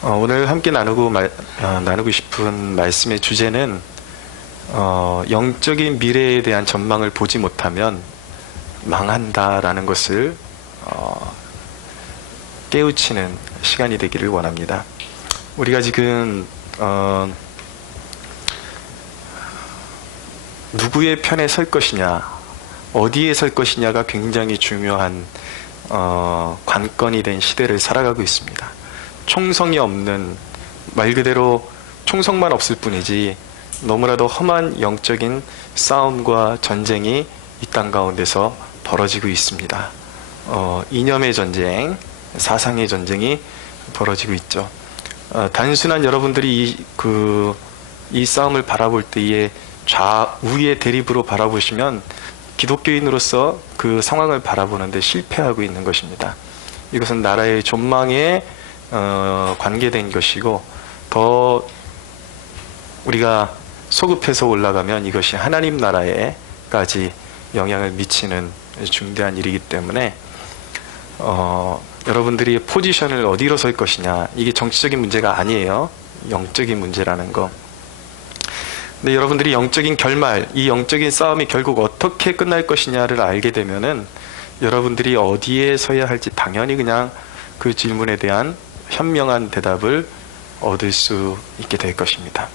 오늘 함께 나누고 싶은 말씀의 주제는 영적인 미래에 대한 전망을 보지 못하면 망한다라는 것을 깨우치는 시간이 되기를 원합니다. 우리가 지금 누구의 편에 설 것이냐, 어디에 설 것이냐가 굉장히 중요한 관건이 된 시대를 살아가고 있습니다. 총성이 없는, 말 그대로 총성만 없을 뿐이지 너무나도 험한 영적인 싸움과 전쟁이 이 땅 가운데서 벌어지고 있습니다. 이념의 전쟁, 사상의 전쟁이 벌어지고 있죠. 단순한 여러분들이 이 싸움을 바라볼 때에 좌우의 대립으로 바라보시면 기독교인으로서 그 상황을 바라보는데 실패하고 있는 것입니다. 이것은 나라의 존망에 관계된 것이고, 더 우리가 소급해서 올라가면 이것이 하나님 나라에까지 영향을 미치는 중대한 일이기 때문에 여러분들이 포지션을 어디로 설 것이냐, 이게 정치적인 문제가 아니에요. 영적인 문제라는 거. 근데 여러분들이 영적인 결말, 이 영적인 싸움이 결국 어떻게 끝날 것이냐를 알게 되면은 여러분들이 어디에 서야 할지 당연히 그냥 그 질문에 대한 현명한 대답을 얻을 수 있게 될 것입니다.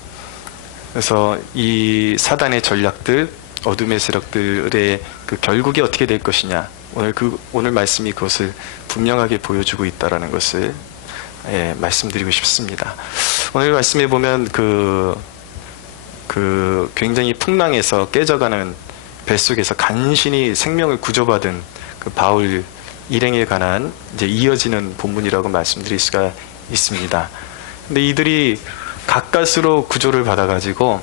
그래서 이 사단의 전략들, 어둠의 세력들의 그 결국이 어떻게 될 것이냐, 오늘 말씀이 그것을 분명하게 보여주고 있다라는 것을 말씀드리고 싶습니다. 오늘 말씀에 보면 굉장히 풍랑에서 깨져가는 뱃속에서 간신히 생명을 구조받은 그 바울 일행에 관한 이제 이어지는 본문이라고 말씀드릴 수가 있습니다. 근데 이들이 가까스로 구조를 받아가지고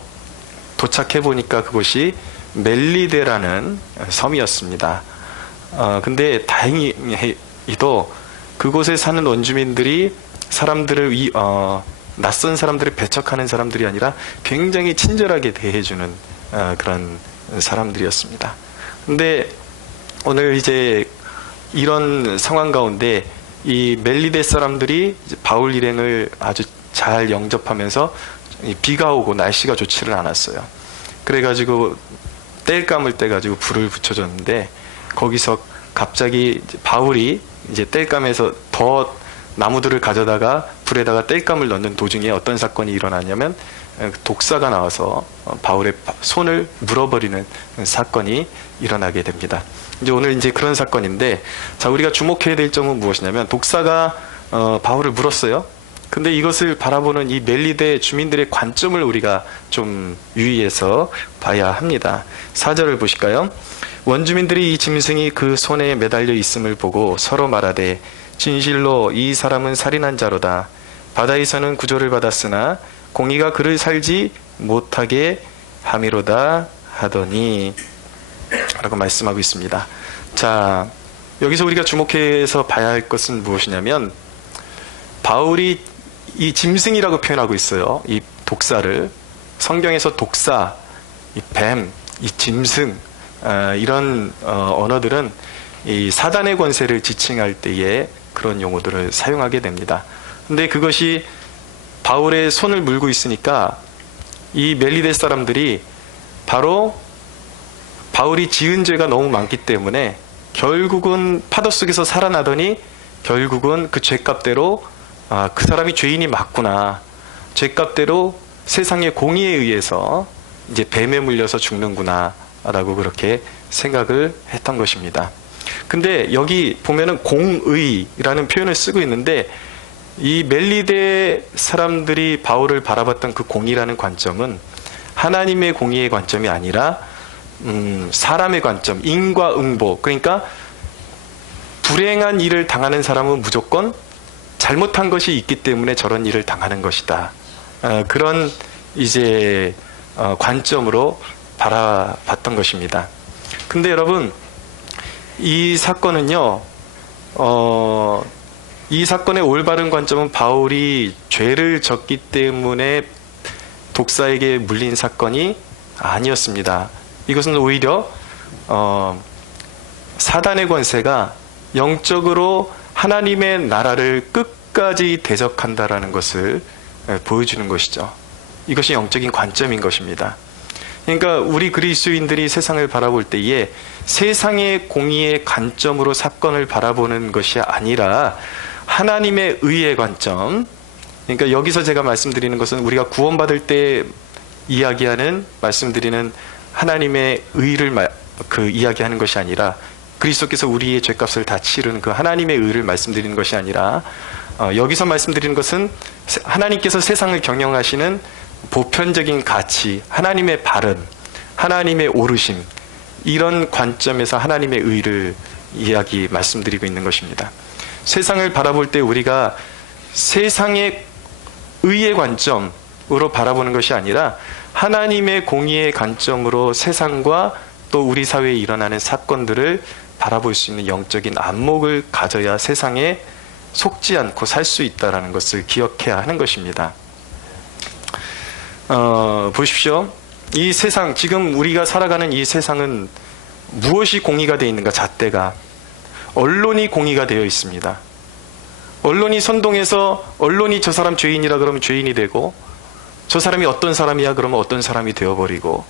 도착해 보니까 그곳이 멜리데라는 섬이었습니다. 근데 다행히도 그곳에 사는 원주민들이 낯선 사람들을 배척하는 사람들이 아니라 굉장히 친절하게 대해주는 그런 사람들이었습니다. 근데 오늘 이제 이런 상황 가운데 이 멜리데 사람들이 바울 일행을 아주 잘 영접하면서 비가 오고 날씨가 좋지를 않았어요. 그래가지고 땔감을 떼가지고 불을 붙여줬는데, 거기서 갑자기 바울이 이제 땔감에서 더 나무들을 가져다가 불에다가 땔감을 넣는 도중에 어떤 사건이 일어나냐면 독사가 나와서 바울의 손을 물어버리는 사건이 일어나게 됩니다. 이제 오늘 이제 그런 사건인데, 자, 우리가 주목해야 될 점은 무엇이냐면, 독사가 바울을 물었어요. 근데 이것을 바라보는 이 멜리데 주민들의 관점을 우리가 좀 유의해서 봐야 합니다. 4절을 보실까요? 원주민들이 이 짐승이 그 손에 매달려 있음을 보고 서로 말하되, 진실로 이 사람은 살인한 자로다. 바다에서는 구조를 받았으나 공의가 그를 살지 못하게 함이로다 하더니, 라고 말씀하고 있습니다. 자, 여기서 우리가 주목해서 봐야 할 것은 무엇이냐면, 바울이 이 짐승이라고 표현하고 있어요. 이 독사를. 성경에서 독사, 이 뱀, 이 짐승, 이런 언어들은 이 사단의 권세를 지칭할 때에 그런 용어들을 사용하게 됩니다. 근데 그것이 바울의 손을 물고 있으니까 이 멜리데 사람들이 바로 바울이 지은 죄가 너무 많기 때문에 결국은 파도 속에서 살아나더니 결국은 그 죄값대로 그 사람이 죄인이 맞구나, 죄값대로 세상의 공의에 의해서 이제 뱀에 물려서 죽는구나 라고 그렇게 생각을 했던 것입니다. 근데 여기 보면은 공의라는 표현을 쓰고 있는데, 이 멜리데 사람들이 바울을 바라봤던 그 공의라는 관점은 하나님의 공의의 관점이 아니라 사람의 관점, 인과응보, 그러니까 불행한 일을 당하는 사람은 무조건 잘못한 것이 있기 때문에 저런 일을 당하는 것이다. 그런 이제 관점으로 바라봤던 것입니다. 근데 여러분, 이 사건은요, 이 사건의 올바른 관점은 바울이 죄를 졌기 때문에 독사에게 물린 사건이 아니었습니다. 이것은 오히려 사단의 권세가 영적으로 하나님의 나라를 끝까지 대적한다라는 것을 보여주는 것이죠. 이것이 영적인 관점인 것입니다. 그러니까 우리 그리스도인들이 세상을 바라볼 때에 세상의 공의의 관점으로 사건을 바라보는 것이 아니라 하나님의 의의 관점. 그러니까 여기서 제가 말씀드리는 것은 우리가 구원받을 때 이야기하는, 말씀드리는 하나님의 의를 이야기하는 것이 아니라, 그리스도께서 우리의 죄값을 다 치른 그 하나님의 의를 말씀드리는 것이 아니라, 여기서 말씀드리는 것은 하나님께서 세상을 경영하시는 보편적인 가치, 하나님의 바른, 하나님의 오르심, 이런 관점에서 하나님의 의를 말씀드리고 있는 것입니다. 세상을 바라볼 때 우리가 세상의 의의 관점으로 바라보는 것이 아니라 하나님의 공의의 관점으로 세상과 또 우리 사회에 일어나는 사건들을 바라볼 수 있는 영적인 안목을 가져야 세상에 속지 않고 살 수 있다는 것을 기억해야 하는 것입니다. 보십시오. 이 세상, 지금 우리가 살아가는 이 세상은 무엇이 공의가 되어 있는가? 잣대가. 언론이 공의가 되어 있습니다. 언론이 선동해서 언론이 저 사람 죄인이라 그러면 죄인이 되고, 저 사람이 어떤 사람이야 그러면 어떤 사람이 되어버리고,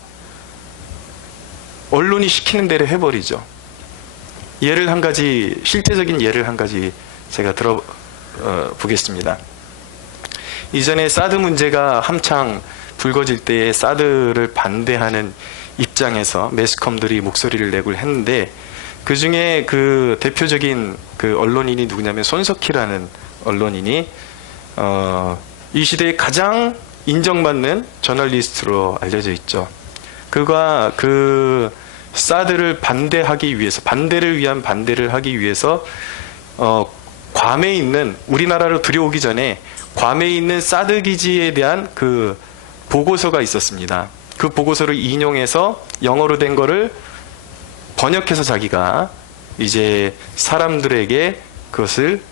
언론이 시키는 대로 해버리죠. 실제적인 예를 한 가지 제가 보겠습니다. 이전에 사드 문제가 한창 불거질 때에 사드를 반대하는 입장에서 매스컴들이 목소리를 내고 했는데, 그 중에 그 대표적인 그 언론인이 누구냐면 손석희라는 언론인이 이 시대에 가장 인정받는 저널리스트로 알려져 있죠. 그가 그 사드를 반대를 위한 반대를 하기 위해서 괌에 있는, 우리나라로 들여오기 전에 괌에 있는 사드 기지에 대한 그 보고서가 있었습니다. 그 보고서를 인용해서 영어로 된 거를 번역해서 자기가 이제 사람들에게 그것을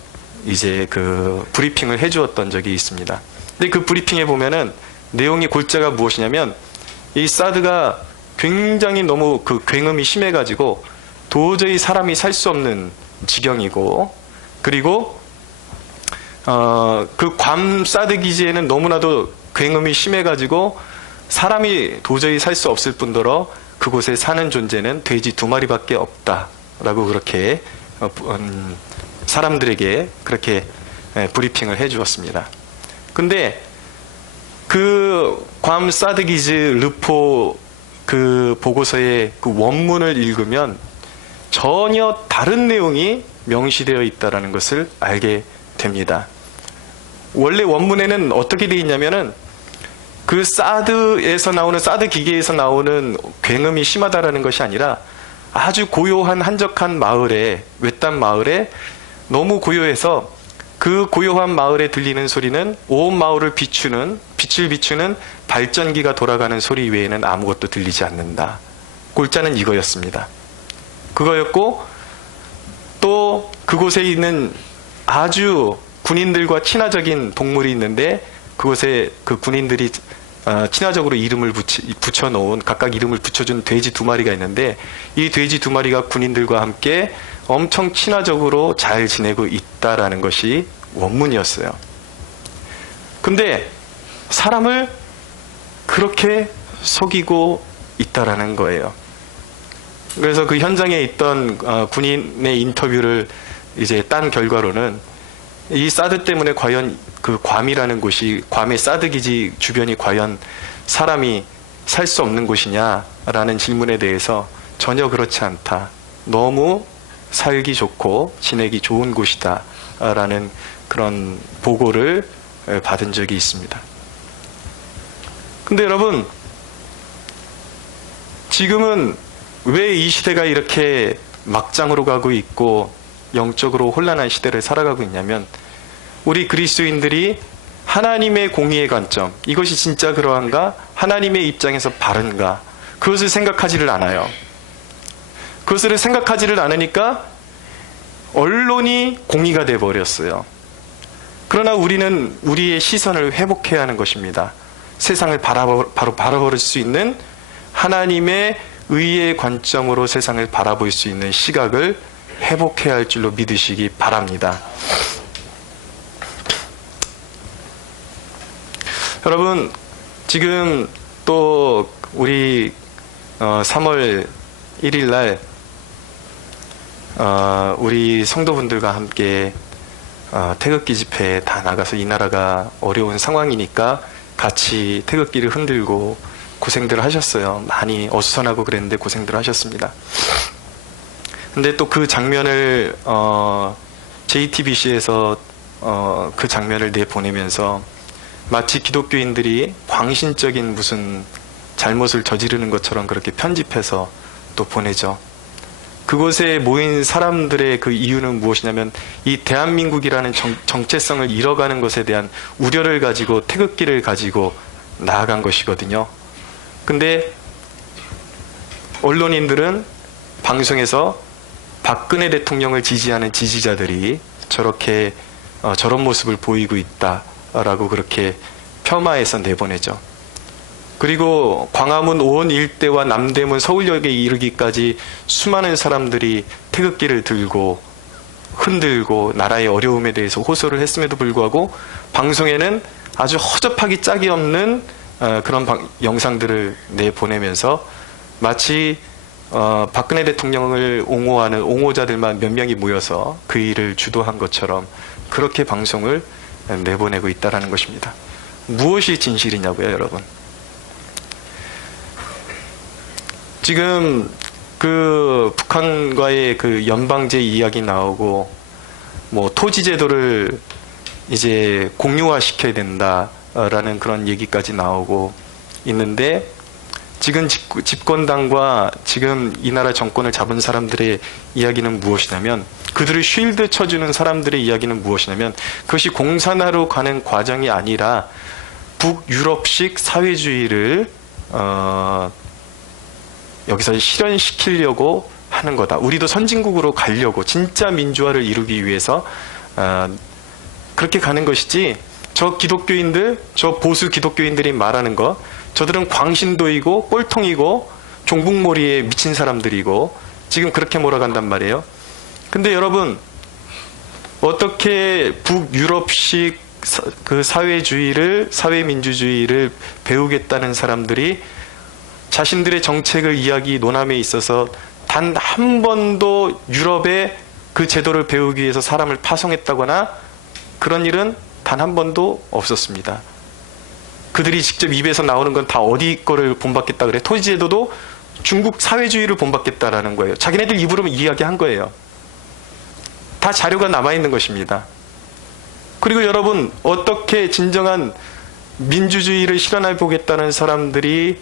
이제 그 브리핑을 해주었던 적이 있습니다. 근데 그 브리핑에 보면은 내용이 골자가 무엇이냐면, 이 사드가 굉장히 너무 그 굉음이 심해가지고 도저히 사람이 살 수 없는 지경이고, 그리고 그 괌 사드 기지에는 너무나도 굉음이 심해가지고 사람이 도저히 살 수 없을 뿐더러 그곳에 사는 존재는 돼지 2마리밖에 없다라고 그렇게 사람들에게 그렇게 브리핑을 해주었습니다. 근데 그 괌 사드 기지 르포 그 보고서의 그 원문을 읽으면 전혀 다른 내용이 명시되어 있다는 것을 알게 됩니다. 원래 원문에는 어떻게 되어 있냐면은, 그 사드에서 나오는, 사드 기계에서 나오는 굉음이 심하다라는 것이 아니라 아주 고요한 한적한 마을에, 외딴 마을에 너무 고요해서 그 고요한 마을에 들리는 소리는 온 마을을 빛을 비추는 발전기가 돌아가는 소리 외에는 아무것도 들리지 않는다. 골자는 이거였습니다. 그거였고, 또 그곳에 있는 아주 군인들과 친화적인 동물이 있는데, 그곳에 그 군인들이 친화적으로 이름을 붙여놓은, 각각 이름을 붙여준 돼지 2마리가 있는데, 이 돼지 2마리가 군인들과 함께 엄청 친화적으로 잘 지내고 있다라는 것이 원문이었어요. 근데 사람을 그렇게 속이고 있다라는 거예요. 그래서 그 현장에 있던 군인의 인터뷰를 이제 딴 결과로는, 이 사드 때문에 과연 그 괌이라는 곳이, 괌의 사드 기지 주변이 과연 사람이 살 수 없는 곳이냐라는 질문에 대해서 전혀 그렇지 않다. 너무 살기 좋고 지내기 좋은 곳이다 라는 그런 보고를 받은 적이 있습니다. 근데 여러분, 지금은 왜 이 시대가 이렇게 막장으로 가고 있고 영적으로 혼란한 시대를 살아가고 있냐면, 우리 그리스도인들이 하나님의 공의의 관점, 이것이 진짜 그러한가? 하나님의 입장에서 바른가? 그것을 생각하지를 않아요. 그것을 생각하지를 않으니까 언론이 공의가 되어버렸어요. 그러나 우리는 우리의 시선을 회복해야 하는 것입니다. 세상을 바로 바라볼 수 있는 하나님의 의의 관점으로 세상을 바라볼 수 있는 시각을 회복해야 할 줄로 믿으시기 바랍니다. 여러분, 지금 또 우리 3월 1일 날 우리 성도분들과 함께 태극기 집회에 다 나가서 이 나라가 어려운 상황이니까 같이 태극기를 흔들고 고생들 하셨어요. 많이 어수선하고 그랬는데 고생들 하셨습니다. 근데 또 그 장면을 JTBC에서 그 장면을 내보내면서 마치 기독교인들이 광신적인 무슨 잘못을 저지르는 것처럼 그렇게 편집해서 또 보내죠. 그곳에 모인 사람들의 그 이유는 무엇이냐면 이 대한민국이라는 정체성을 잃어가는 것에 대한 우려를 가지고 태극기를 가지고 나아간 것이거든요. 근데 언론인들은 방송에서 박근혜 대통령을 지지하는 지지자들이 저렇게 저런 모습을 보이고 있다라고 그렇게 폄하해서 내보내죠. 그리고 광화문 5원 일대와 남대문 서울역에 이르기까지 수많은 사람들이 태극기를 들고 흔들고 나라의 어려움에 대해서 호소를 했음에도 불구하고 방송에는 아주 허접하기 짝이 없는 그런 영상들을 내보내면서 마치 박근혜 대통령을 옹호하는 옹호자들만 몇 명이 모여서 그 일을 주도한 것처럼 그렇게 방송을 내보내고 있다는 것입니다. 무엇이 진실이냐고요, 여러분? 지금 그 북한과의 그 연방제 이야기 나오고 뭐 토지 제도를 이제 공유화 시켜야 된다라는 그런 얘기까지 나오고 있는데 지금 집권당과 지금 이 나라 정권을 잡은 사람들의 이야기는 무엇이냐면 그들을 쉴드 쳐주는 사람들의 이야기는 무엇이냐면 그것이 공산화로 가는 과정이 아니라 북유럽식 사회주의를 여기서 실현시키려고 하는 거다. 우리도 선진국으로 가려고 진짜 민주화를 이루기 위해서 그렇게 가는 것이지 저 기독교인들, 저 보수 기독교인들이 말하는 것 저들은 광신도이고 꼴통이고 종북몰이에 미친 사람들이고 지금 그렇게 몰아간단 말이에요. 근데 여러분 어떻게 북유럽식 그 사회민주주의를 배우겠다는 사람들이 자신들의 정책을 이야기 논함에 있어서 단 한 번도 유럽의 그 제도를 배우기 위해서 사람을 파송했다거나 그런 일은 단 한 번도 없었습니다. 그들이 직접 입에서 나오는 건 다 어디 거를 본받겠다 그래? 토지제도도 중국 사회주의를 본받겠다라는 거예요. 자기네들 입으로 이야기한 거예요. 다 자료가 남아있는 것입니다. 그리고 여러분 어떻게 진정한 민주주의를 실현해 보겠다는 사람들이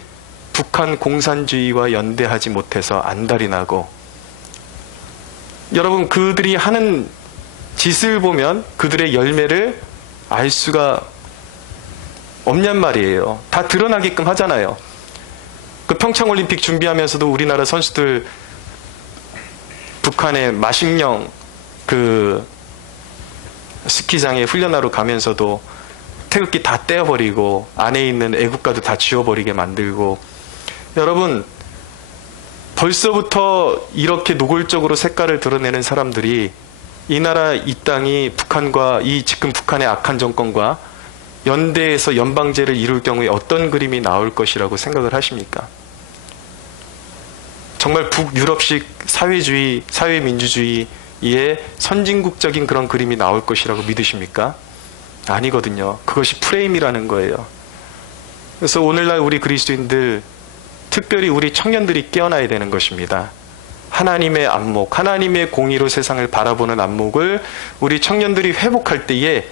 북한 공산주의와 연대하지 못해서 안달이 나고 여러분 그들이 하는 짓을 보면 그들의 열매를 알 수가 없냔 말이에요. 다 드러나게끔 하잖아요. 그 평창올림픽 준비하면서도 우리나라 선수들 북한의 마식령 그 스키장에 훈련하러 가면서도 태극기 다 떼어버리고 안에 있는 애국가도 다 지워버리게 만들고 여러분 벌써부터 이렇게 노골적으로 색깔을 드러내는 사람들이 이 나라 이 땅이 북한과 이 지금 북한의 악한 정권과 연대해서 연방제를 이룰 경우에 어떤 그림이 나올 것이라고 생각을 하십니까? 정말 북유럽식 사회주의, 사회민주주의의 선진국적인 그런 그림이 나올 것이라고 믿으십니까? 아니거든요. 그것이 프레임이라는 거예요. 그래서 오늘날 우리 그리스도인들 특별히 우리 청년들이 깨어나야 되는 것입니다. 하나님의 안목, 하나님의 공의로 세상을 바라보는 안목을 우리 청년들이 회복할 때에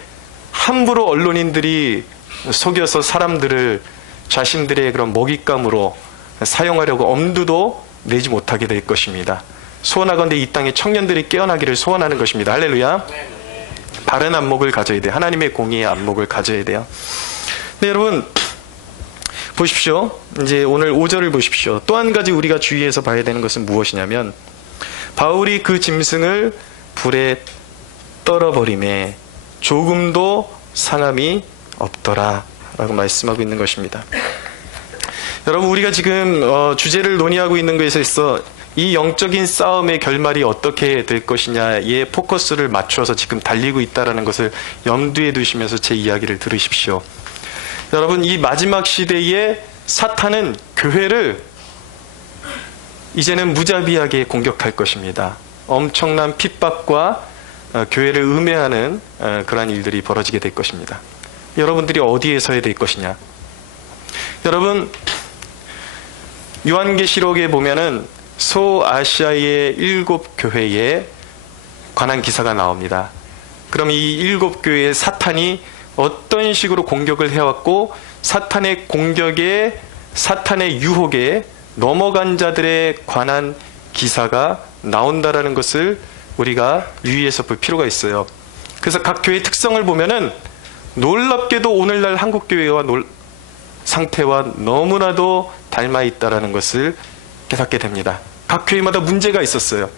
함부로 언론인들이 속여서 사람들을 자신들의 그런 먹잇감으로 사용하려고 엄두도 내지 못하게 될 것입니다. 소원하건대 이 땅에 청년들이 깨어나기를 소원하는 것입니다. 할렐루야. 바른 안목을 가져야 돼요. 하나님의 공의의 안목을 가져야 돼요. 네, 여러분 보십시오. 이제 오늘 5절을 보십시오. 또 한 가지 우리가 주의해서 봐야 되는 것은 무엇이냐면 바울이 그 짐승을 불에 떨어버림에 조금도 상함이 없더라 라고 말씀하고 있는 것입니다. 여러분 우리가 지금 주제를 논의하고 있는 것에 있어 이 영적인 싸움의 결말이 어떻게 될 것이냐에 포커스를 맞추어서 지금 달리고 있다는 것을 염두에 두시면서 제 이야기를 들으십시오. 여러분, 이 마지막 시대에 사탄은 교회를 이제는 무자비하게 공격할 것입니다. 엄청난 핍박과 교회를 음해하는 그러한 일들이 벌어지게 될 것입니다. 여러분들이 어디에 서야 될 것이냐? 여러분, 요한계시록에 보면은 소아시아의 7교회에 관한 기사가 나옵니다. 그럼 이 7교회의 사탄이 어떤 식으로 공격을 해왔고, 사탄의 공격에, 사탄의 유혹에 넘어간 자들에 관한 기사가 나온다라는 것을 우리가 유의해서 볼 필요가 있어요. 그래서 각 교회의 특성을 보면은 놀랍게도 오늘날 한국교회와 상태와 너무나도 닮아 있다라는 것을 깨닫게 됩니다. 각 교회마다 문제가 있었어요.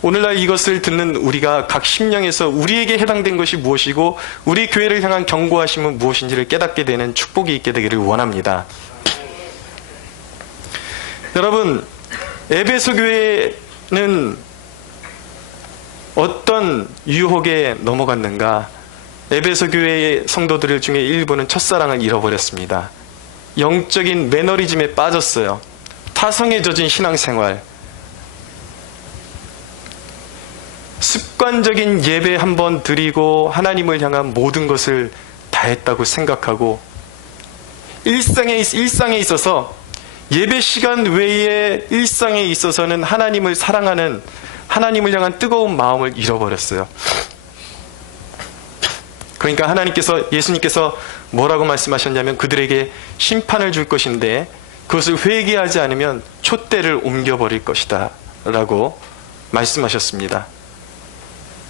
오늘날 이것을 듣는 우리가 각 심령에서 우리에게 해당된 것이 무엇이고 우리 교회를 향한 경고하심은 무엇인지를 깨닫게 되는 축복이 있게 되기를 원합니다. 여러분, 에베소 교회는 어떤 유혹에 넘어갔는가? 에베소 교회의 성도들 중에 일부는 첫사랑을 잃어버렸습니다. 영적인 매너리즘에 빠졌어요. 타성에 젖은 신앙생활, 습관적인 예배 한번 드리고 하나님을 향한 모든 것을 다 했다고 생각하고, 일상에 있어서 예배 시간 외에 일상에 있어서는 하나님을 사랑하는, 하나님을 향한 뜨거운 마음을 잃어버렸어요. 그러니까 예수님께서 뭐라고 말씀하셨냐면 그들에게 심판을 줄 것인데 그것을 회개하지 않으면 촛대를 옮겨버릴 것이다 라고 말씀하셨습니다.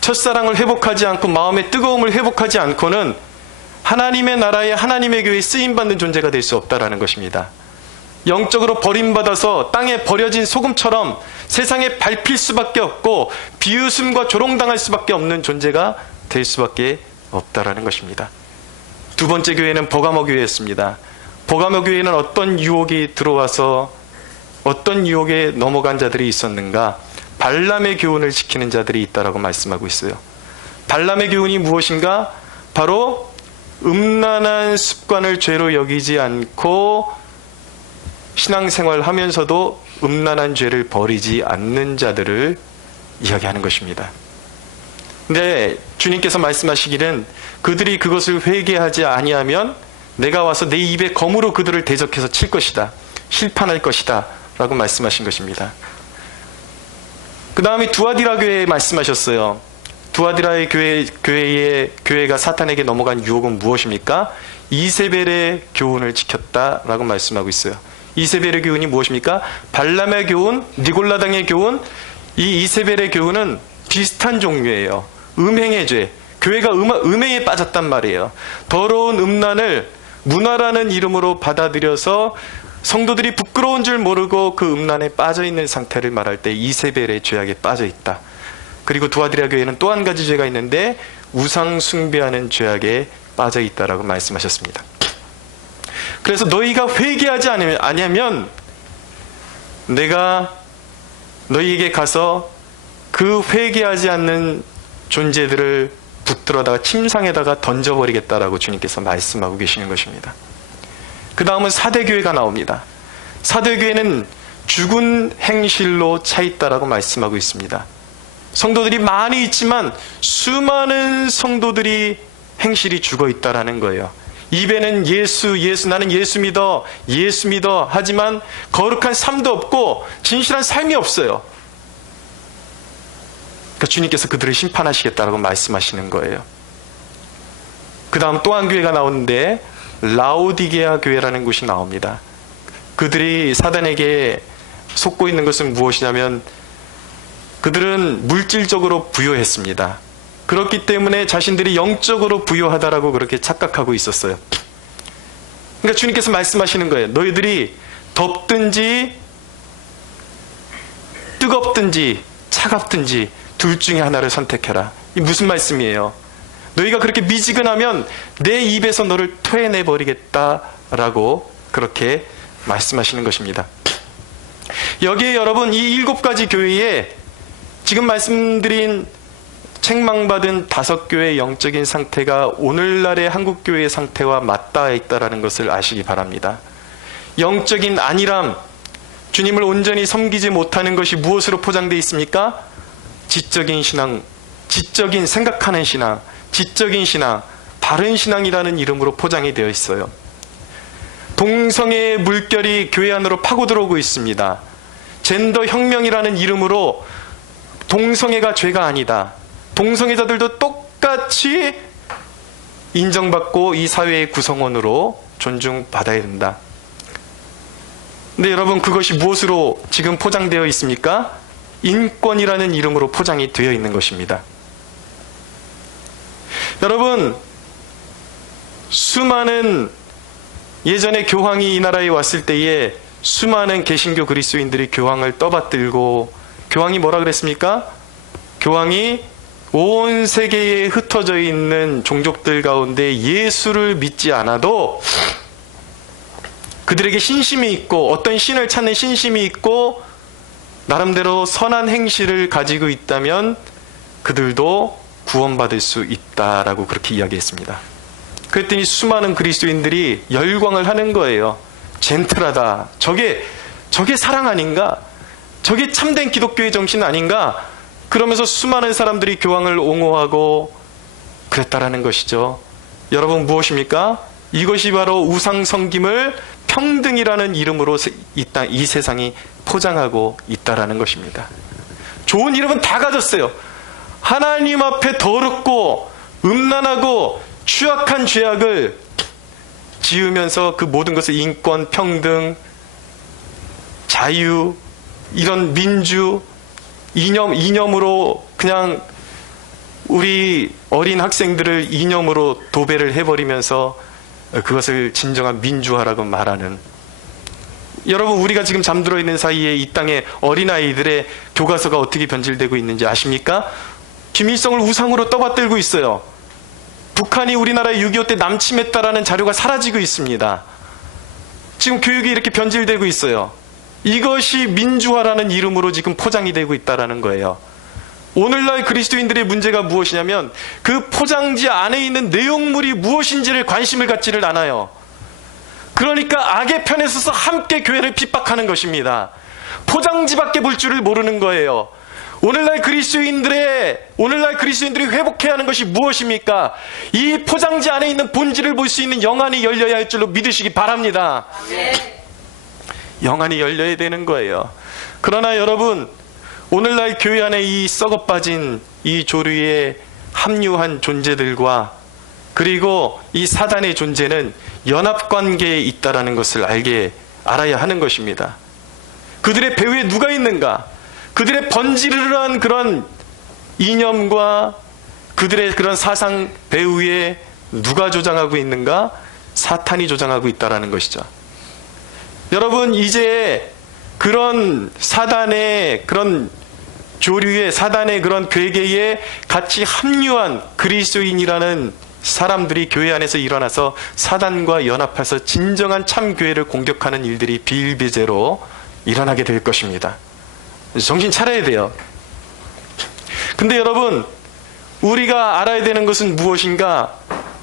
첫사랑을 회복하지 않고 마음의 뜨거움을 회복하지 않고는 하나님의 나라에, 하나님의 교회에 쓰임받는 존재가 될 수 없다라는 것입니다. 영적으로 버림받아서 땅에 버려진 소금처럼 세상에 밟힐 수밖에 없고 비웃음과 조롱당할 수밖에 없는 존재가 될 수밖에 없다라는 것입니다. 두 번째 교회는 버가모 교회였습니다. 버가모 교회는 어떤 유혹이 들어와서 어떤 유혹에 넘어간 자들이 있었는가? 발람의 교훈을 지키는 자들이 있다라고 말씀하고 있어요. 발람의 교훈이 무엇인가? 바로 음란한 습관을 죄로 여기지 않고 신앙생활을 하면서도 음란한 죄를 버리지 않는 자들을 이야기하는 것입니다. 근데 주님께서 말씀하시기는 그들이 그것을 회개하지 아니하면 내가 와서 내 입에 검으로 그들을 대적해서 칠 것이다. 심판할 것이다. 라고 말씀하신 것입니다. 그 다음에 두아디라 교회에 말씀하셨어요. 두아디라의 교회가 사탄에게 넘어간 유혹은 무엇입니까? 이세벨의 교훈을 지켰다라고 말씀하고 있어요. 이세벨의 교훈이 무엇입니까? 발람의 교훈, 니골라당의 교훈, 이 이세벨의 교훈은 비슷한 종류예요. 음행의 죄. 교회가 음행에 빠졌단 말이에요. 더러운 음란을 문화라는 이름으로 받아들여서 성도들이 부끄러운 줄 모르고 그 음란에 빠져있는 상태를 말할 때 이세벨의 죄악에 빠져있다. 그리고 두아디라 교회는 또 한 가지 죄가 있는데 우상 숭배하는 죄악에 빠져있다라고 말씀하셨습니다. 그래서 너희가 회개하지 않으면 내가 너희에게 가서 그 회개하지 않는 존재들을 붙들어다가 침상에다가 던져버리겠다라고 주님께서 말씀하고 계시는 것입니다. 그 다음은 사대교회가 나옵니다. 사대교회는 죽은 행실로 차 있다라고 말씀하고 있습니다. 성도들이 많이 있지만 수많은 성도들이 행실이 죽어 있다라는 거예요. 입에는 예수 나는 예수 믿어 하지만 거룩한 삶도 없고 진실한 삶이 없어요. 그러니까 주님께서 그들을 심판하시겠다라고 말씀하시는 거예요. 그 다음 또 한 교회가 나오는데 라오디게아 교회라는 곳이 나옵니다. 그들이 사단에게 속고 있는 것은 무엇이냐면 그들은 물질적으로 부요했습니다. 그렇기 때문에 자신들이 영적으로 부요하다라고 그렇게 착각하고 있었어요. 그러니까 주님께서 말씀하시는 거예요. 너희들이 덥든지 뜨겁든지 차갑든지 둘 중에 하나를 선택해라. 이 무슨 말씀이에요? 너희가 그렇게 미지근하면 내 입에서 너를 토해내버리겠다라고 그렇게 말씀하시는 것입니다. 여기에 여러분 이 7가지 교회에 지금 말씀드린 책망받은 5교회의 영적인 상태가 오늘날의 한국교회의 상태와 맞닿아 있다는 것을 아시기 바랍니다. 영적인 안일함, 주님을 온전히 섬기지 못하는 것이 무엇으로 포장되어 있습니까? 지적인 신앙, 지적인 생각하는 신앙, 지적인 신앙, 바른 신앙이라는 이름으로 포장이 되어 있어요. 동성애의 물결이 교회 안으로 파고 들어오고 있습니다. 젠더 혁명이라는 이름으로 동성애가 죄가 아니다. 동성애자들도 똑같이 인정받고 이 사회의 구성원으로 존중받아야 된다. 근데 여러분, 그것이 무엇으로 지금 포장되어 있습니까? 인권이라는 이름으로 포장이 되어 있는 것입니다. 여러분, 수많은 예전에 교황이 이 나라에 왔을 때에 수많은 개신교 그리스도인들이 교황을 떠받들고, 교황이 뭐라 그랬습니까? 교황이 온 세계에 흩어져 있는 종족들 가운데 예수를 믿지 않아도 그들에게 신심이 있고, 어떤 신을 찾는 신심이 있고 나름대로 선한 행실을 가지고 있다면 그들도 구원받을 수 있다라고 그렇게 이야기했습니다. 그랬더니 수많은 그리스도인들이 열광을 하는 거예요. 젠틀하다. 저게 사랑 아닌가? 저게 참된 기독교의 정신 아닌가? 그러면서 수많은 사람들이 교황을 옹호하고 그랬다라는 것이죠. 여러분, 무엇입니까? 이것이 바로 우상 섬김을 평등이라는 이름으로 이 세상이 포장하고 있다라는 것입니다. 좋은 이름은 다 가졌어요. 하나님 앞에 더럽고 음란하고 추악한 죄악을 지으면서 그 모든 것을 인권, 평등, 자유, 이런 민주, 이념으로 그냥 우리 어린 학생들을 이념으로 도배를 해버리면서 그것을 진정한 민주화라고 말하는, 여러분, 우리가 지금 잠들어 있는 사이에 이 땅에 어린아이들의 교과서가 어떻게 변질되고 있는지 아십니까? 김일성을 우상으로 떠받들고 있어요. 북한이 우리나라에 6.25 때 남침했다라는 자료가 사라지고 있습니다. 지금 교육이 이렇게 변질되고 있어요. 이것이 민주화라는 이름으로 지금 포장이 되고 있다는 거예요. 오늘날 그리스도인들의 문제가 무엇이냐면 그 포장지 안에 있는 내용물이 무엇인지를 관심을 갖지를 않아요. 그러니까 악의 편에 서서 함께 교회를 핍박하는 것입니다. 포장지밖에 볼 줄을 모르는 거예요. 오늘날 그리스도인들이 회복해야 하는 것이 무엇입니까? 이 포장지 안에 있는 본질을 볼 수 있는 영안이 열려야 할 줄로 믿으시기 바랍니다. 영안이 열려야 되는 거예요. 그러나 여러분, 오늘날 교회 안에 이 썩어빠진 이 조류에 합류한 존재들과 그리고 이 사단의 존재는 연합관계에 있다는 것을 알아야 하는 것입니다. 그들의 배후에 누가 있는가? 그들의 번지르르한 그런 이념과 그들의 그런 사상 배후에 누가 조장하고 있는가? 사탄이 조장하고 있다는 것이죠. 여러분, 이제 그런 사단의 그런 조류의 사단의 그런 괴계에 같이 합류한 그리스도인이라는 사람들이 교회 안에서 일어나서 사단과 연합해서 진정한 참 교회를 공격하는 일들이 비일비재로 일어나게 될 것입니다. 정신 차려야 돼요. 근데 여러분, 우리가 알아야 되는 것은 무엇인가?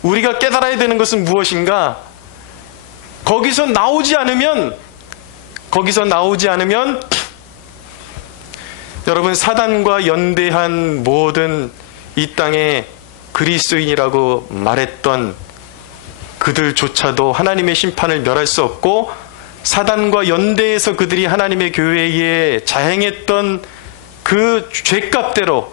우리가 깨달아야 되는 것은 무엇인가? 거기서 나오지 않으면 여러분, 사단과 연대한 모든 이 땅에 그리스도인이라고 말했던 그들조차도 하나님의 심판을 멸할 수 없고, 사단과 연대해서 그들이 하나님의 교회에 자행했던 그 죄값대로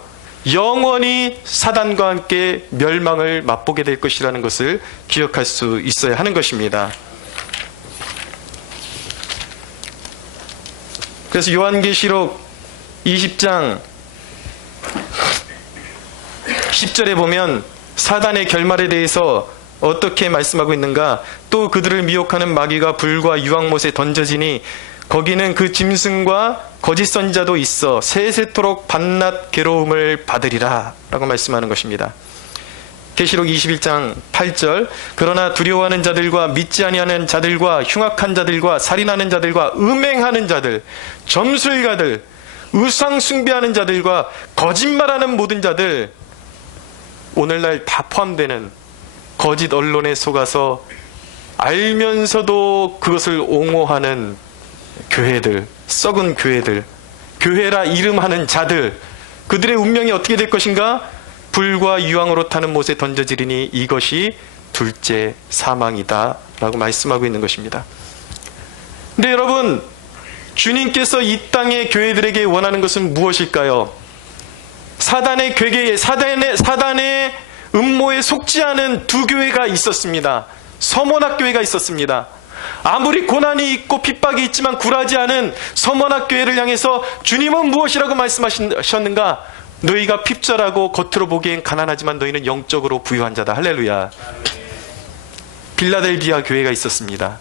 영원히 사단과 함께 멸망을 맛보게 될 것이라는 것을 기억할 수 있어야 하는 것입니다. 그래서 요한계시록 20장 10절에 보면 사단의 결말에 대해서 어떻게 말씀하고 있는가? 또 그들을 미혹하는 마귀가 불과 유황못에 던져지니 거기는 그 짐승과 거짓 선지자도 있어 세세토록 밤낮 괴로움을 받으리라 라고 말씀하는 것입니다. 계시록 21장 8절, 그러나 두려워하는 자들과 믿지 아니하는 자들과 흉악한 자들과 살인하는 자들과 음행하는 자들, 점술가들, 우상 숭배하는 자들과 거짓말하는 모든 자들, 오늘날 다 포함되는 거짓 언론에 속아서 알면서도 그것을 옹호하는 교회들, 썩은 교회들, 교회라 이름하는 자들, 그들의 운명이 어떻게 될 것인가? 불과 유황으로 타는 못에 던져지리니 이것이 둘째 사망이다 라고 말씀하고 있는 것입니다. 근데 여러분, 주님께서 이 땅의 교회들에게 원하는 것은 무엇일까요? 사단의 괴계에, 사단의 음모에 속지 않은 두 교회가 있었습니다. 서머나 교회가 있었습니다. 아무리 고난이 있고 핍박이 있지만 굴하지 않은 서머나 교회를 향해서 주님은 무엇이라고 말씀하셨는가? 너희가 핍절하고 겉으로 보기엔 가난하지만 너희는 영적으로 부유한 자다. 할렐루야. 빌라델비아 교회가 있었습니다.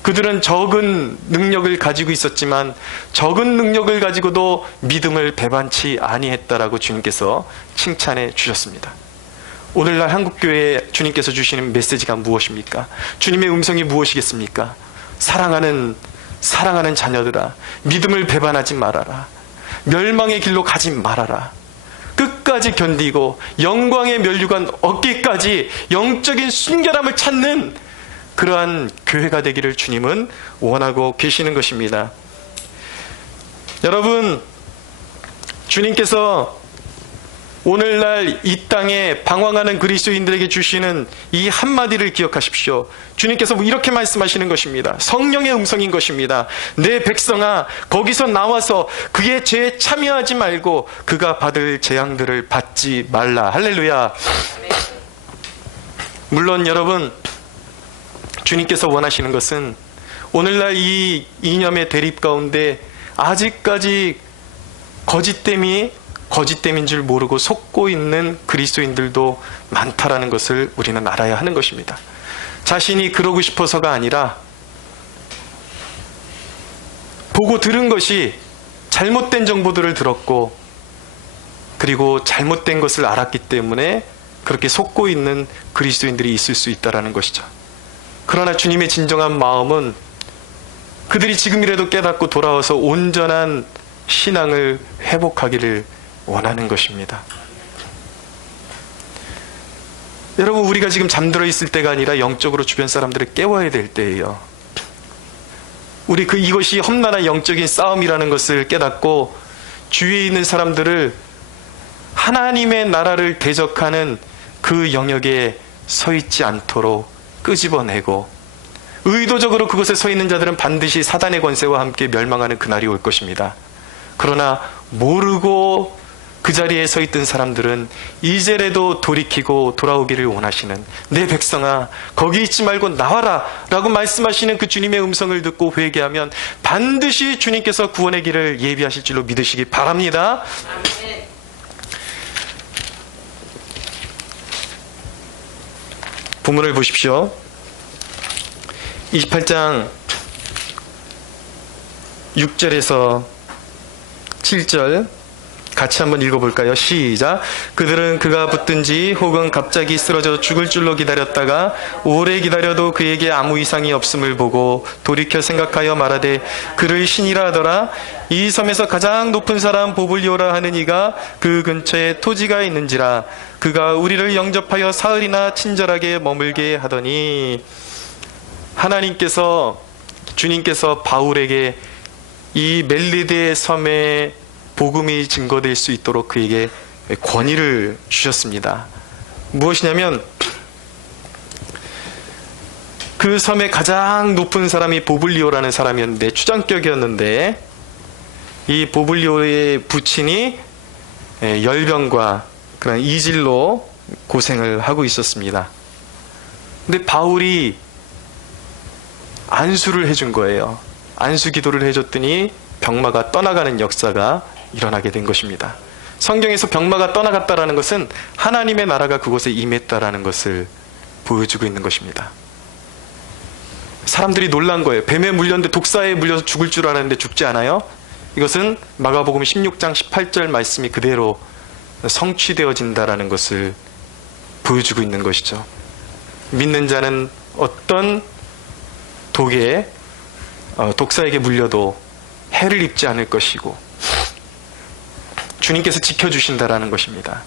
그들은 적은 능력을 가지고 있었지만 적은 능력을 가지고도 믿음을 배반치 아니했다라고 주님께서 칭찬해 주셨습니다. 오늘날 한국교회에 주님께서 주시는 메시지가 무엇입니까? 주님의 음성이 무엇이겠습니까? 사랑하는 자녀들아, 믿음을 배반하지 말아라. 멸망의 길로 가지 말아라. 끝까지 견디고 영광의 면류관 얻기까지 영적인 순결함을 찾는 그러한 교회가 되기를 주님은 원하고 계시는 것입니다. 여러분, 주님께서 오늘날 이 땅에 방황하는 그리스도인들에게 주시는 이 한마디를 기억하십시오. 주님께서 이렇게 말씀하시는 것입니다. 성령의 음성인 것입니다. 내 백성아, 거기서 나와서 그의 죄에 참여하지 말고 그가 받을 재앙들을 받지 말라. 할렐루야. 물론 여러분, 주님께서 원하시는 것은 오늘날 이 이념의 대립 가운데 아직까지 거짓됨인 줄 모르고 속고 있는 그리스도인들도 많다라는 것을 우리는 알아야 하는 것입니다. 자신이 그러고 싶어서가 아니라 보고 들은 것이 잘못된 정보들을 들었고 그리고 잘못된 것을 알았기 때문에 그렇게 속고 있는 그리스도인들이 있을 수 있다는 것이죠. 그러나 주님의 진정한 마음은 그들이 지금이라도 깨닫고 돌아와서 온전한 신앙을 회복하기를 원하는 것입니다. 여러분, 우리가 지금 잠들어 있을 때가 아니라 영적으로 주변 사람들을 깨워야 될 때예요. 우리 이것이 험난한 영적인 싸움이라는 것을 깨닫고 주위에 있는 사람들을 하나님의 나라를 대적하는 그 영역에 서 있지 않도록 끄집어내고 의도적으로 그곳에 서 있는 자들은 반드시 사단의 권세와 함께 멸망하는 그날이 올 것입니다. 그러나 모르고 그 자리에 서 있던 사람들은 이제라도 돌이키고 돌아오기를 원하시는 내 백성아, 거기 있지 말고 나와라 라고 말씀하시는 그 주님의 음성을 듣고 회개하면 반드시 주님께서 구원의 길을 예비하실 줄로 믿으시기 바랍니다. 본문을 보십시오. 28장 6절에서 7절 같이 한번 읽어볼까요? 시작. 그들은 그가 붙든지 혹은 갑자기 쓰러져 죽을 줄로 기다렸다가 오래 기다려도 그에게 아무 이상이 없음을 보고 돌이켜 생각하여 말하되 그를 신이라 하더라. 이 섬에서 가장 높은 사람 보블리오라 하는 이가 그 근처에 토지가 있는지라. 그가 우리를 영접하여 사흘이나 친절하게 머물게 하더니. 주님께서 바울에게 이 멜리데 섬에 복음이 증거될 수 있도록 그에게 권위를 주셨습니다. 무엇이냐면 그 섬의 가장 높은 사람이 보블리오라는 사람이었는데, 추장격이었는데 이 보블리오의 부친이 열병과 그런 이질로 고생을 하고 있었습니다. 근데 바울이 안수를 해준 거예요. 안수 기도를 해줬더니 병마가 떠나가는 역사가 일어나게 된 것입니다. 성경에서 병마가 떠나갔다라는 것은 하나님의 나라가 그곳에 임했다라는 것을 보여주고 있는 것입니다. 사람들이 놀란 거예요. 뱀에 물렸는데, 독사에 물려서 죽을 줄 알았는데 죽지 않아요? 이것은 마가복음 16장 18절 말씀이 그대로 성취되어진다라는 것을 보여주고 있는 것이죠. 믿는 자는 어떤 독사에게 물려도 해를 입지 않을 것이고 주님께서 지켜주신다라는 것입니다.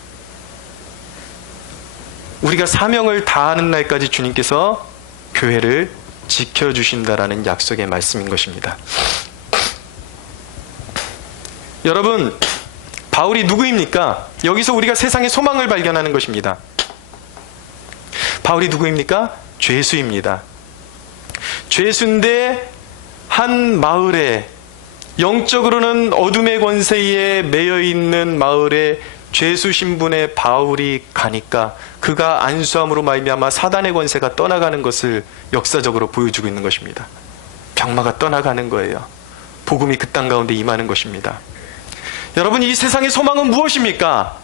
우리가 사명을 다하는 날까지 주님께서 교회를 지켜주신다라는 약속의 말씀인 것입니다. 여러분, 바울이 누구입니까? 여기서 우리가 세상의 소망을 발견하는 것입니다. 바울이 누구입니까? 죄수입니다. 죄수인데 한 마을에, 영적으로는 어둠의 권세에 매여 있는 마을에 죄수 신분의 바울이 가니까 그가 안수함으로 말미암아 사단의 권세가 떠나가는 것을 역사적으로 보여주고 있는 것입니다. 병마가 떠나가는 거예요. 복음이 그 땅 가운데 임하는 것입니다. 여러분, 이 세상의 소망은 무엇입니까?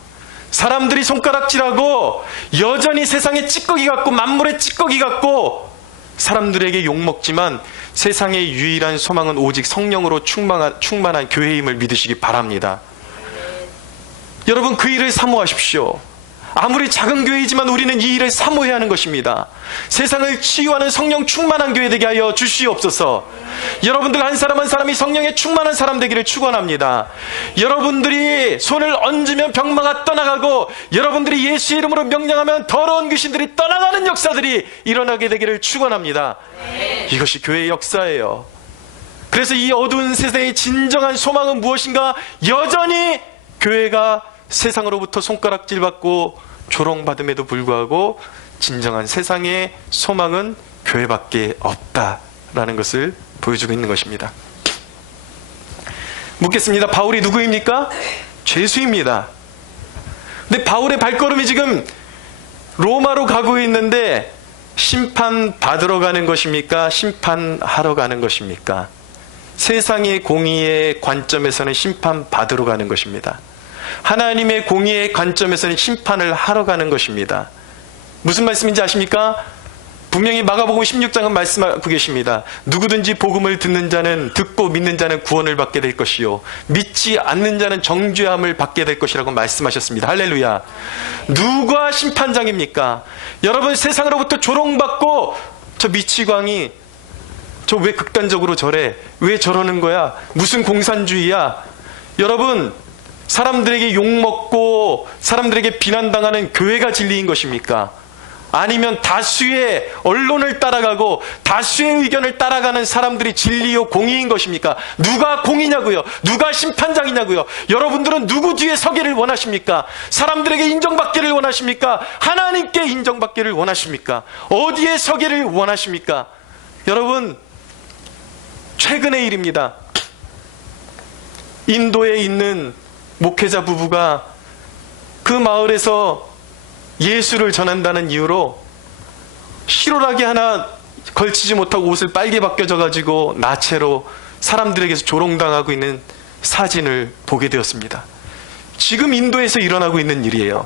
사람들이 손가락질하고 여전히 세상의 찌꺼기 같고 만물의 찌꺼기 같고 사람들에게 욕먹지만 세상의 유일한 소망은 오직 성령으로 충만한 교회임을 믿으시기 바랍니다. 여러분, 그 일을 사모하십시오. 아무리 작은 교회이지만 우리는 이 일을 사모해야 하는 것입니다. 세상을 치유하는 성령 충만한 교회 되게 하여 주시옵소서. 여러분들 한 사람 한 사람이 성령에 충만한 사람 되기를 축원합니다. 여러분들이 손을 얹으면 병마가 떠나가고 여러분들이 예수 이름으로 명령하면 더러운 귀신들이 떠나가는 역사들이 일어나게 되기를 축원합니다. 이것이 교회의 역사예요. 그래서 이 어두운 세상의 진정한 소망은 무엇인가? 여전히 교회가 세상으로부터 손가락질받고 조롱받음에도 불구하고 진정한 세상의 소망은 교회밖에 없다라는 것을 보여주고 있는 것입니다. 묻겠습니다. 바울이 누구입니까? 죄수입니다. 근데 바울의 발걸음이 지금 로마로 가고 있는데 심판받으러 가는 것입니까? 심판하러 가는 것입니까? 세상의 공의의 관점에서는 심판받으러 가는 것입니다. 하나님의 공의의 관점에서는 심판을 하러 가는 것입니다. 무슨 말씀인지 아십니까? 분명히 마가복음 16장은 말씀하고 계십니다. 누구든지 복음을 듣는 자는, 듣고 믿는 자는 구원을 받게 될 것이요 믿지 않는 자는 정죄함을 받게 될 것이라고 말씀하셨습니다. 할렐루야. 누가 심판장입니까? 여러분, 세상으로부터 조롱받고 저 미치광이 저 왜 극단적으로 저래? 왜 저러는 거야? 무슨 공산주의야? 여러분, 사람들에게 욕먹고 사람들에게 비난당하는 교회가 진리인 것입니까? 아니면 다수의 언론을 따라가고 다수의 의견을 따라가는 사람들이 진리요 공의인 것입니까? 누가 공의냐고요? 누가 심판장이냐고요? 여러분들은 누구 뒤에 서기를 원하십니까? 사람들에게 인정받기를 원하십니까? 하나님께 인정받기를 원하십니까? 어디에 서기를 원하십니까? 여러분, 최근의 일입니다. 인도에 있는 목회자 부부가 그 마을에서 예수를 전한다는 이유로 실오라기 하나 걸치지 못하고 옷을 빨개 벗겨져가지고 나체로 사람들에게서 조롱당하고 있는 사진을 보게 되었습니다. 지금 인도에서 일어나고 있는 일이에요.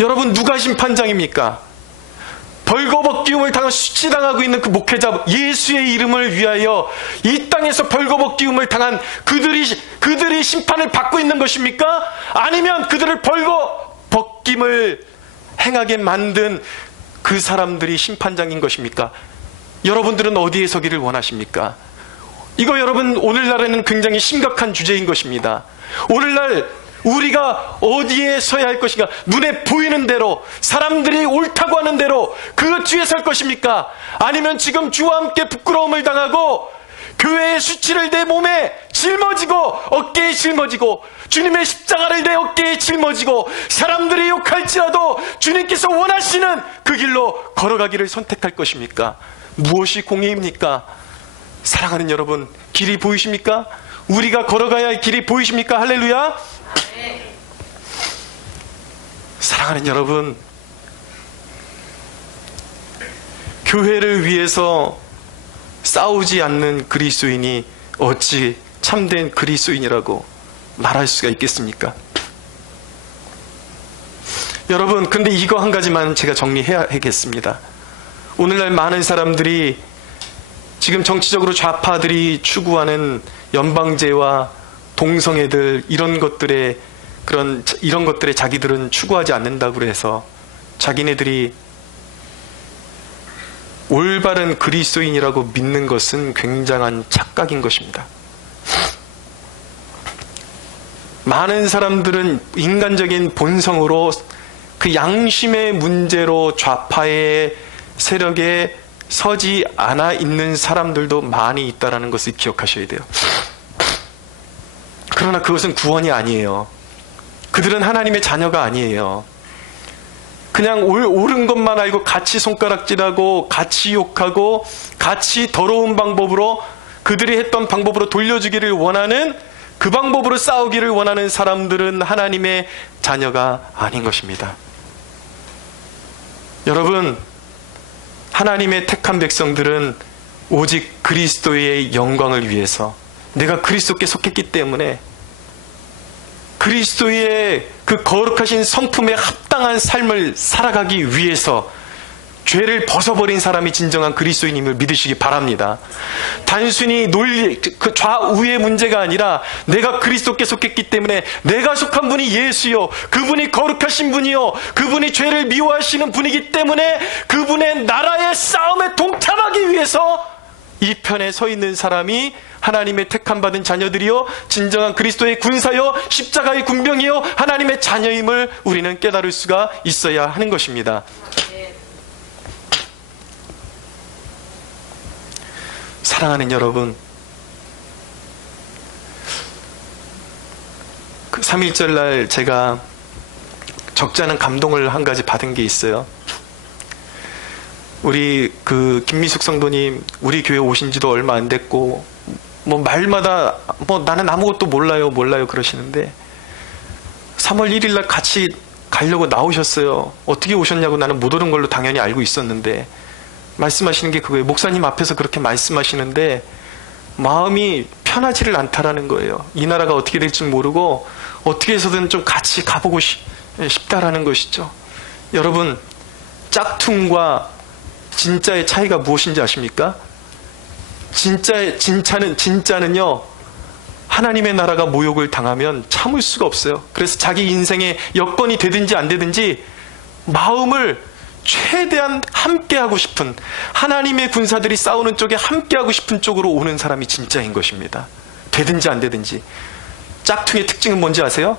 여러분, 누가 심판장입니까? 벌거벗기움을 당한 수치당하고 있는 그 목회자, 예수의 이름을 위하여 이 땅에서 벌거벗기움을 당한 그들이 심판을 받고 있는 것입니까? 아니면 그들을 벌거벗김을 행하게 만든 그 사람들이 심판장인 것입니까? 여러분들은 어디에 서기를 원하십니까? 이거 여러분, 오늘날에는 굉장히 심각한 주제인 것입니다. 오늘날 우리가 어디에 서야 할 것인가? 눈에 보이는 대로, 사람들이 옳다고 하는 대로 그 뒤에 설 것입니까? 아니면 지금 주와 함께 부끄러움을 당하고 교회의 수치를 내 몸에 짊어지고 어깨에 짊어지고 주님의 십자가를 내 어깨에 짊어지고 사람들이 욕할지라도 주님께서 원하시는 그 길로 걸어가기를 선택할 것입니까? 무엇이 공의입니까? 사랑하는 여러분, 길이 보이십니까? 우리가 걸어가야 할 길이 보이십니까? 할렐루야. 사랑하는 여러분, 교회를 위해서 싸우지 않는 그리스도인이 어찌 참된 그리스도인이라고 말할 수가 있겠습니까? 여러분, 근데 이거 한 가지만 제가 정리해야겠습니다. 오늘날 많은 사람들이 지금 정치적으로 좌파들이 추구하는 연방제와 동성애들 이런 것들에 자기들은 추구하지 않는다고 해서 자기네들이 올바른 그리스도인이라고 믿는 것은 굉장한 착각인 것입니다. 많은 사람들은 인간적인 본성으로 그 양심의 문제로 좌파의 세력에 서지 않아 있는 사람들도 많이 있다는 것을 기억하셔야 돼요. 그러나 그것은 구원이 아니에요. 그들은 하나님의 자녀가 아니에요. 그냥 옳은 것만 알고 같이 손가락질하고 같이 욕하고 같이 더러운 방법으로 그들이 했던 방법으로 돌려주기를 원하는, 그 방법으로 싸우기를 원하는 사람들은 하나님의 자녀가 아닌 것입니다. 여러분, 하나님의 택한 백성들은 오직 그리스도의 영광을 위해서, 내가 그리스도께 속했기 때문에 그리스도의 그 거룩하신 성품에 합당한 삶을 살아가기 위해서 죄를 벗어버린 사람이 진정한 그리스도인임을 믿으시기 바랍니다. 단순히 그 좌우의 문제가 아니라 내가 그리스도께 속했기 때문에 내가 속한 분이 예수요, 그분이 거룩하신 분이요, 그분이 죄를 미워하시는 분이기 때문에 그분의 나라의 싸움에 동참하기 위해서 이 편에 서 있는 사람이 하나님의 택함받은 자녀들이요, 진정한 그리스도의 군사요, 십자가의 군병이요, 하나님의 자녀임을 우리는 깨달을 수가 있어야 하는 것입니다. 사랑하는 여러분, 그 3.1절 날 제가 적지 않은 감동을 한 가지 받은 게 있어요. 우리 그 김미숙 성도님 우리 교회 오신 지도 얼마 안 됐고 뭐 말마다 뭐 나는 아무것도 몰라요 그러시는데 3월 1일 날 같이 가려고 나오셨어요. 어떻게 오셨냐고 나는 못 오는 걸로 당연히 알고 있었는데 말씀하시는 게 그거예요. 목사님 앞에서 그렇게 말씀하시는데 마음이 편하지를 않다라는 거예요. 이 나라가 어떻게 될지 모르고 어떻게 해서든 좀 같이 가보고 싶다라는 것이죠. 여러분, 짝퉁과 진짜의 차이가 무엇인지 아십니까? 진짜는요, 하나님의 나라가 모욕을 당하면 참을 수가 없어요. 그래서 자기 인생에 여건이 되든지 안 되든지 마음을 최대한 함께하고 싶은, 하나님의 군사들이 싸우는 쪽에 함께하고 싶은 쪽으로 오는 사람이 진짜인 것입니다. 되든지 안 되든지. 짝퉁의 특징은 뭔지 아세요?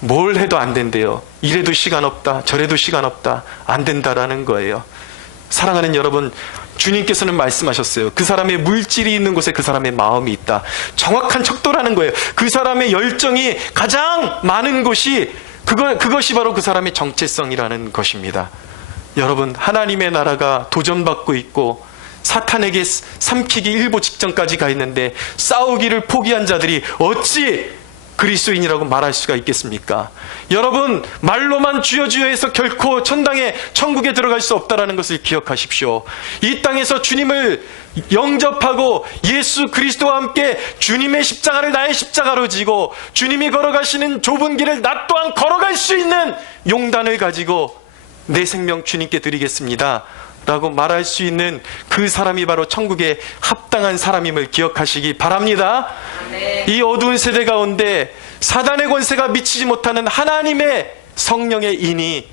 뭘 해도 안 된대요. 이래도 시간 없다, 저래도 시간 없다, 안 된다라는 거예요. 사랑하는 여러분, 주님께서는 말씀하셨어요. 그 사람의 물질이 있는 곳에 그 사람의 마음이 있다. 정확한 척도라는 거예요. 그 사람의 열정이 가장 많은 곳이 그것이 바로 그 사람의 정체성이라는 것입니다. 여러분, 하나님의 나라가 도전받고 있고 사탄에게 삼키기 일보 직전까지 가 있는데 싸우기를 포기한 자들이 어찌 그리스도인이라고 말할 수가 있겠습니까? 여러분, 말로만 주여 주여 해서 결코 천국에 들어갈 수 없다는 것을 기억하십시오. 이 땅에서 주님을 영접하고 예수 그리스도와 함께 주님의 십자가를 나의 십자가로 지고 주님이 걸어가시는 좁은 길을 나 또한 걸어갈 수 있는 용단을 가지고 내 생명 주님께 드리겠습니다 라고 말할 수 있는 그 사람이 바로 천국에 합당한 사람임을 기억하시기 바랍니다. 네. 이 어두운 세대 가운데 사단의 권세가 미치지 못하는 하나님의 성령의 인이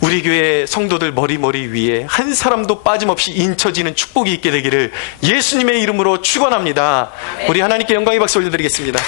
우리 교회 성도들 머리 위에 한 사람도 빠짐없이 인쳐지는 축복이 있게 되기를 예수님의 이름으로 축원합니다. 우리 하나님께 영광의 박수 올려드리겠습니다.